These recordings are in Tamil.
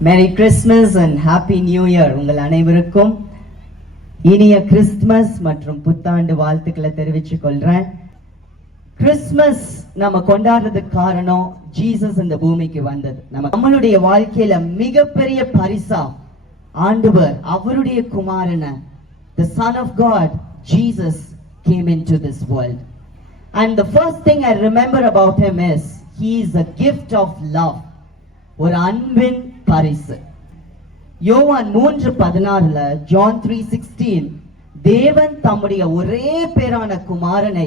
Merry Christmas and Happy New Year உங்கள் அனைவருக்கும் இனிய கிறிஸ்துமஸ் மற்றும் புத்தாண்டு வாழ்த்துக்களை தெரிவித்துக் கொள்றேன். கிறிஸ்துமஸ் நம்ம கொண்டாடுறதுக்கு காரணம் ஜீசஸ் இந்த பூமிக்கு வந்தது. நம்மளுடைய வாழ்க்கையில மிகப்பெரிய பரிசா ஆண்டவர் அவருடைய குமாரனை, the Son of God, Jesus came into this world. And the first thing I remember about him is he is a gift of love. ஒரு அன்பின் பரிசு. யோவான் 3:16 John 3:16 தேவன் தம்முடைய ஒரே பேரான குமாரனை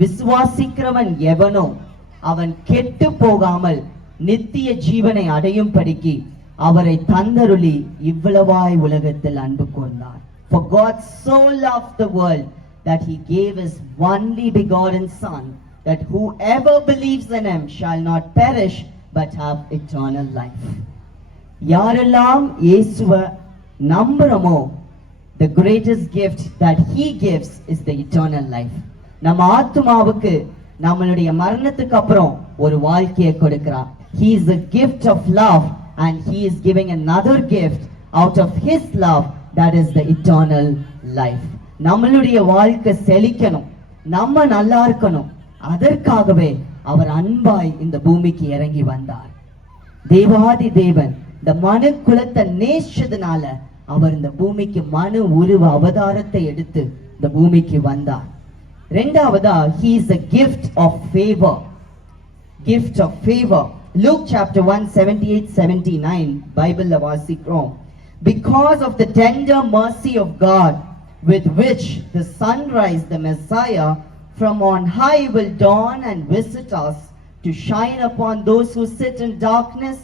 விசுவாசிக்கிறவன் எவனோ அவன் கெட்டு போகாமல் நித்திய ஜீவனை அடையும்படிக்கு அவரை தந்தருளி இவ்வளவாய் உலகத்தில் அன்பு கூர்ந்தார். For God so loved the world that he gave his only begotten Son, that whoever believes in him shall not perish but have eternal life. யாரெல்லாம் இயேசுவை நம்புறோமோ, the greatest gift that he gives is the eternal life. நம்ம ஆத்துமாவுக்கு நம்மளுடைய மரணத்துக்கு அப்புறம் ஒரு வாழ்க்கையை கொடுக்கிறார். He is a gift of love and he is giving another gift out of his love, that is the eternal life. நம்மளுடைய வாழ்க்கை செழிக்கணும், நம்ம நல்லா இருக்கணும், அதற்காகவே அவர் அன்பாய் இந்த பூமிக்கு இறங்கி வந்தார். தேவாதி தேவன் இந்த மனு குலத்தை நேசிச்சதுனால அவர் இந்த பூமிக்கு மனு உருவ அவதாரத்தை எடுத்து இந்த பூமிக்கு வந்தார். இரண்டாவதா, he is a gift of favor. Gift of favor. Luke chapter 1:78-79 பைபிள்ல வாசிக்கிறோம். Because of the tender mercy of God with which the sunrise, the Messiah from on high will dawn and visit us to shine upon those who sit in darkness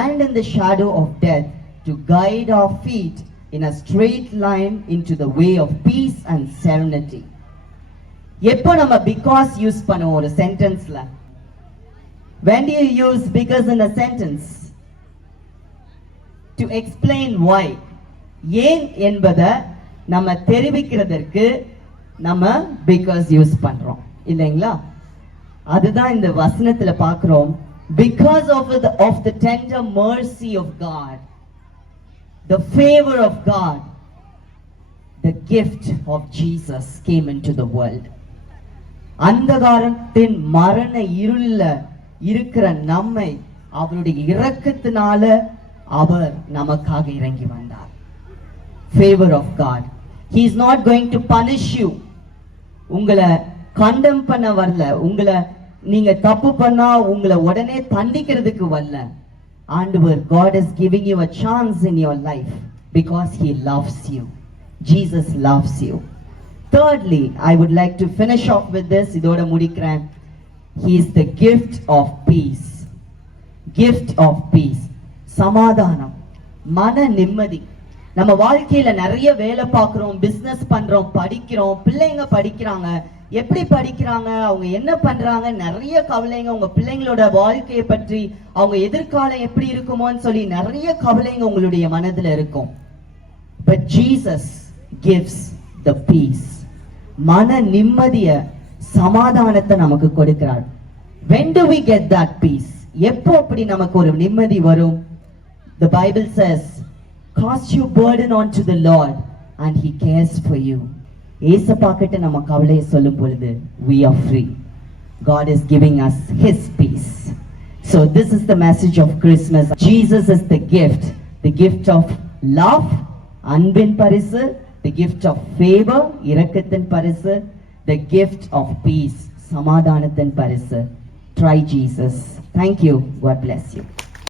and in the shadow of death, to guide our feet in a straight line into the way of peace and serenity. எப்போ நம்ம because யூஸ் பண்ணுவோம் ஒரு சென்டென்ஸ்ல? When do you use because in a sentence? To explain why. ஏன் என்பதை நம்ம தெரிவிக்கிறதற்கு நம்ம because யூஸ் பண்றோம் இல்லைங்களா? அதுதான் இந்த வசனத்துல பார்க்கிறோம். Because of the tender mercy of God, the favor of God, the gift of Jesus came into the world. அந்தகாரத்தின் மரண இருளில் இருக்கிற நம்மை அவருடைய இரக்கத்தினால அவர் நமக்காக இறங்கி வந்தார். Favor of God. He is not going to punish you. உங்களை கண்டெம் பண்ண வரல, உங்களை நீங்க தப்பு பண்ணா உங்களை உடனே தண்டிக்கிறதுக்கு வரல. ஆண்டவர், God is giving you a chance in your life because he loves you. Jesus loves you. Thirdly, I would like to finish off with this. இதோட முடிக்கிறேன். He is the gift of peace. Gift of peace. சமாதானம், மன நிம்மதி. நம்ம வாழ்க்கையில நிறைய வேலை பார்க்கிறோம், பிசினஸ் பண்றோம், படிக்கிறோம், பிள்ளைங்க படிக்கிறாங்க. எப்படி படிக்கிறாங்க, அவங்க என்ன பண்றாங்க, நிறைய கவலைங்க. உங்க பிள்ளைங்களோட வாழ்க்கையை பற்றி, அவங்க எதிர்காலம் எப்படி இருக்குமோன்னு சொல்லி நிறைய கவலைங்க உங்களுடைய மனதுல இருக்கும். But Jesus gives the peace. மன நிம்மதிய, சமாதானத்தை நமக்கு கொடுக்கிறார். When do we get that peace? எப்போ அப்படி நமக்கு ஒரு நிம்மதி வரும்? The Bible says, cast your burden onto the Lord and he cares for you. ஏசப்பா கிட்ட நம்ம கவலையை சொல்லும் பொழுது we are free. God is giving us his peace. So this is the message of Christmas. Jesus is the gift of love, அன்பின் பரிசு, the gift of favor, இரக்கத்தின் பரிசு, the gift of peace, சமாதானத்தின் பரிசு. Try Jesus. Thank you. God bless you.